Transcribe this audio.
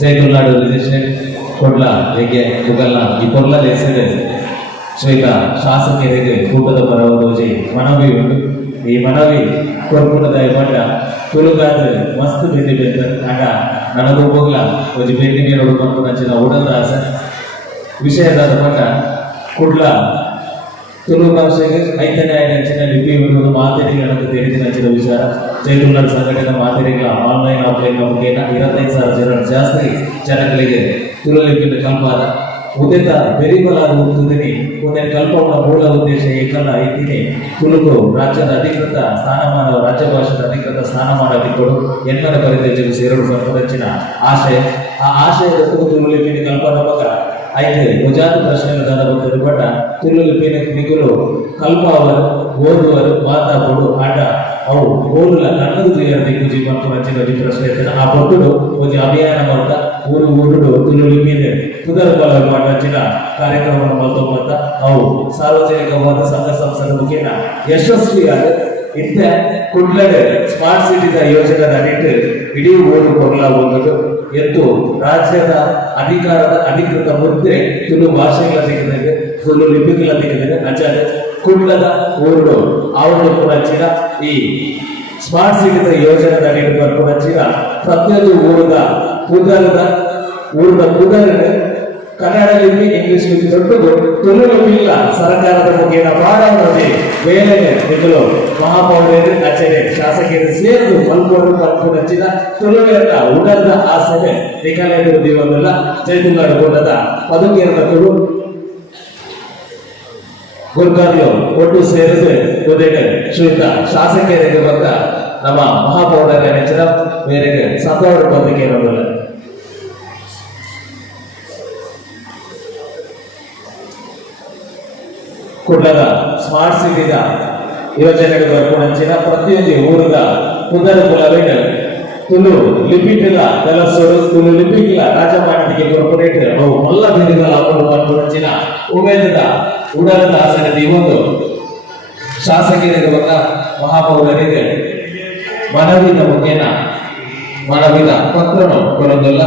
ಜೈತುಲ್ನಾಡು ರಿಜಿಸ್ಟ್ರೇಟ್ ಕೊಡ್ಲ ಹೇಗೆ ಮುಗಲ್ನ ಈ ಕೊರ್ಲ ಹೆಸರು ಶ್ವೇತ ಶಾಸಕರಿಗೆ ಕೂಟದ ಪರವಾಗಿ ಮನವಿ ಉಂಟು. ಈ ಮನವಿ ಕೊರ್ಪುರದ ಪಟ್ಟ ತುಳುಗಾದ ಮಸ್ತ್ ಭೇಟಿ ಬೇಕರ್ ಆಗ ನನಗೂ ಹೋಗ್ಲ ಒಂದು ಭೇಟಿ ನೀಡೋದು ಬಂದು ನಚ್ಚಿನ ಉಡದ ಆಸೆ ವಿಷಯದ ಪಟ್ಟ ಕುಡ್ಲ ತುಳು ಭಾಷೆಗೆ ಐದನೇ ನೆಚ್ಚಿನ ಲಿಪಿ ಇರುವುದು ಮಾದರಿಗಳನ್ನು ತಿಳಿದು ನಚ್ಚಿನ ವಿಚಾರ ಜೈತುಲ್ನಾಡು ಸಂಘಟನೆ ಮಾದರಿಗಳ ಆನ್ಲೈನ್ ಆಫ್ಲೈನ್ ಮುಖೇನ 25,000 ಜಾಸ್ತಿ ಜನಗಳಿಗೆ ತುಳು ಲಿಪಿನ ಕಲ್ಪಾದ ಉದಿತ ಬೆರಿಬಲಾದ ಉತ್ತುದಿನಿ ಒಂದೇನು ಕಲ್ಪವನ ಮೂಲ ಉದ್ದೇಶ ಏಕಲ್ಲ ಇದ್ದೀನಿ ತುಳುಕು ರಾಜ್ಯದ ಅಧಿಕೃತ ಸ್ಥಾನಮಾನ ರಾಜ್ಯ ಭಾಷೆದ ಅಧಿಕೃತ ಸ್ಥಾನಮಾನ ಕೊಡು ಎನ್ನಡ ಪರಿಚಯ ಸೇರಲು ಸಂಪದಚ್ಚಿನ ಆಶಯ ಆ ಆಶಯದ ತುಳು ಲಿಪಿನ ಕಲ್ಪನ ಮಗ ಐದು ಗುಜರಾತ್ ಪ್ರಶ್ನೆಗಳ ಬಗ್ಗೆ ಪಟ್ಟ ತುಳು ಲಿಪಿನ ನಿಗುಲು ಕಲ್ಪವರು ಓದುವರು ಮಾತಾಡೋಡು ಆಟ ಅವು ಓದುಲ ಕನ್ನಡ ದಿಕ್ಕುಜಿ ಮತ್ತು ನಚ್ಚಿನ ಪ್ರಶ್ನೆ ಆ ಪೊಟ್ಟುಡು ಒಂದು ಅಭಿಯಾನ ಮಾಡ್ತ ಊರು ಊರುಡು ತುಳು ಲಿಪಿನ ಕುದರ್ಬಲ ನಚ್ಚಿನ ಕಾರ್ಯಕ್ರಮವನ್ನು ಮತ್ತೊಮ್ಮತ್ತ ಅವು ಸಾರ್ವಜನಿಕವಾದ ಸಂಘ ಸಂಸ್ಥೆಗಳ ಮುಖೇನ ಯಶಸ್ವಿಯಾದ ಇಂಥ ಕುಡ್ಲಡೆ ಸ್ಮಾರ್ಟ್ ಸಿಟಿದ ಯೋಜನೆದ ಅಡಿಟ್ಟು ಇಡೀ ಊರು ಕೊಡಲಾಗುವುದು ಎಂದು ರಾಜ್ಯದ ಅಧಿಕಾರದ ಅಧಿಕೃತ ಮುದ್ರೆ ತುಳು ಭಾಷೆಗಳ ತೆಗೆದಾಗ ತುಳು ಲಿಪಿಗಳ ತೆಗೆದಾಗ ಅಜ್ಜಾದ ಕುಡ್ಲದ ಊರುಡು ಅವರು ಕೂಡ ಈ ಸ್ಮಾರ್ಟ್ ಸಿಟಿದ ಯೋಜನೆದ ಅಡಿಟ್ಟು ಕೂಡ ಪ್ರತಿಯೊಂದು ಊರದ ಕುದರದ ಕನ್ನಡ ಲಿಪಿ ಇಂಗ್ಲಿಷ್ ಲಿಪಿ ದೊಡ್ಡದು ತುಳು ಲಿಪಿ ಇಲ್ಲ ಸರ್ಕಾರದ ಮುಖೇನ ಪ್ರಾರಂಭದಲ್ಲಿ ಬೇರೆ ನಿಗಲು ಮಹಾಪೌರ್ಯರು ಅಚ್ಚರಿ ಶಾಸಕರು ಸೇರಿದು ಮಲ್ಕೋರು ಕಲ್ಪು ನಚ್ಚಿದ ತುಳುವೆಲ್ಲ ಉಡದ ಆಸೆ ನಿಖಲೆದು ದೀವನ್ನೆಲ್ಲ ಜೈತುಲ್ನಾಡು ಕೂಟದ ಪದುಕೇರದ ತುಳು ಗುರ್ಗಾರ್ಲು ಒಟ್ಟು ಸೇರಿದು ಉದಯ ಶ್ರೀತ ಶಾಸಕರಿಗೆ ಬಂದ ನಮ್ಮ ಮಹಾಪೌರರ ನೆಚ್ಚಿನ ಬೇರೆಗೆ ಸತ್ತವರ ಪದುಕೇರಲ್ಲ ಕುಡ್ಲದ ಸ್ಮಾರ್ಟ್ ಸಿಟಿದ ಯೋಜನೆಗಳು ಬರ್ಕೊಂಡಂಚಿನ ಪ್ರತಿಯೊಂದು ಊರದ ಕುದರ ಕುಲವೇನ ತುಳು ಲಿಪಿಟಿಲ್ಲ ಕೆಲಸೋಡು ತುಳು ಲಿಪಿಗಿಲ್ಲ ರಾಜಮಾಟಿಗೆ ಕಾರ್ಪೊರೇಟ್ ಅವು ಮಲ್ಲ ಬೀದಿಗಳ ಅವರು ಬರ್ಕೊಂಡಂಚಿನ ಉಮೇದದ ಉಡಲದ ಆಸನದ ಈ ಒಂದು ಶಾಸಕರಿಗೆ ಬಂದ ಮಹಾಪೌರರಿಗೆ ಮನವಿನ ಮುಖೇನ ಮನವಿನ ಪತ್ರವನ್ನು ಕೊಡೋದಲ್ಲ